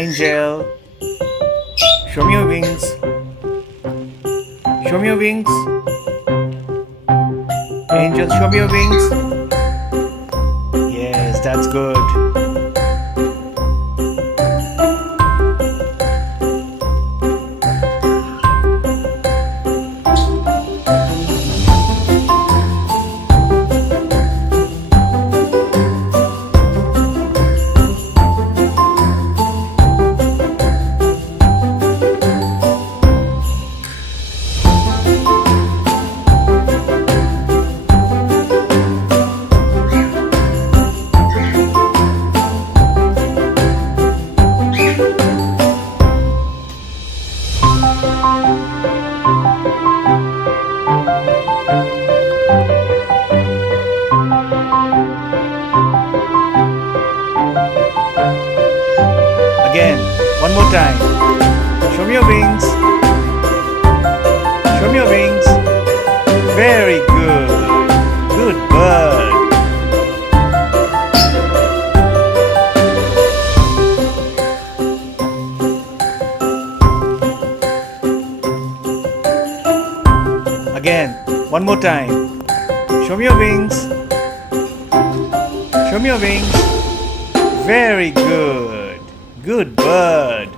Angel, show me your wings. Show me your wings. Angel, show me your wings. Yes, that's good. Again, one more time. Show me your wings. Show me your wings. Very good. Good bird. Again, one more time. Show me your wings. Show me your wings. Very good. Good bird.